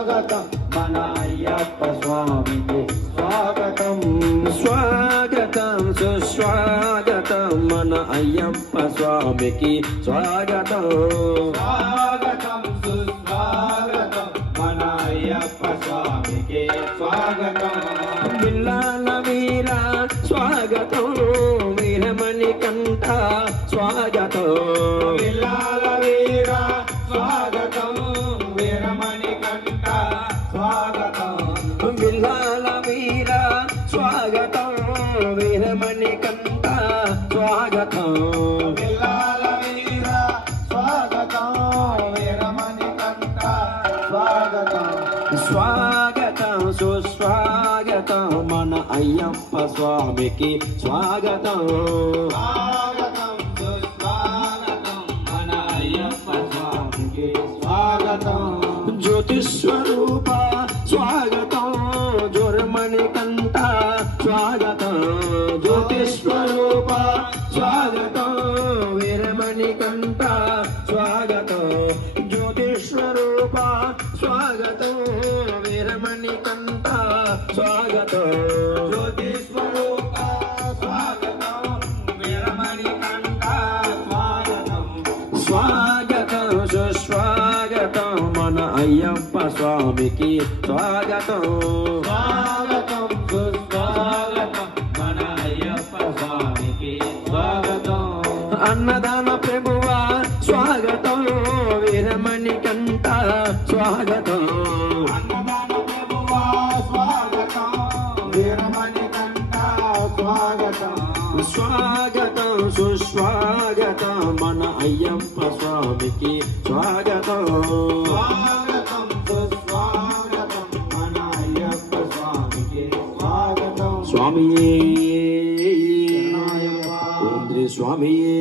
स्वागतं मन अय्यप्प स्वामी के स्वागतं स्वागतं सुस्वागतं मन अय्यप्प स्वामी की स्वागतं स्वागतं सुस्वागतं मन अय्यप्प स्वामी के स्वागतं बिल्लाल वीरा स्वागतं वीरमणिकंठ स्वागतं बिल्लाल वीरा स्वागतं वीरमणिकंठ स्वागतं बिल्लाल वीरा स्वागतं वीरमणिकंठ स्वागतं बिल्लाल वीरा स्वागतं वीरमणिकंठ स्वागतं स्वागतं सुस्वागतं मन अय्यप्प स्वामी की स्वागतं स्वागतं सुस्वागतं मन अय्यप्प स्वामी की स्वागतं ज्योतिस्वरूप स्वागतं ज्योतिर्मणिकंठ स्वागतं ज्योतिस्वरूप स्वागतं वीरमणिकंठ स्वागतं ज्योतिस्वरूप स्वागतं वीरमणिकंठ स्वागतं ज्योतिस्वरूप स्वागतं वीरमणिकंठ स्वागतं स्वागतं सुस्वागतं मन अय्यप्प स्वामी की स्वागतं स्वागतं सुस्वागतं मन अय्यप्प स्वामी की स्वागतं अन्नदान प्रभुवा स्वागतं वीरमणिकंठ स्वागतं अन्नदान प्रभुवा स्वागतं वीरमणिकंठ स्वागतं स्वागतं सुस्वागतं मन अय्यप्प स्वामी की स्वागतं स्वागतं सुस्वागतं मन अय्यप्प स्वामी की स्वागतं स्वामी ओम श्री स्वामी।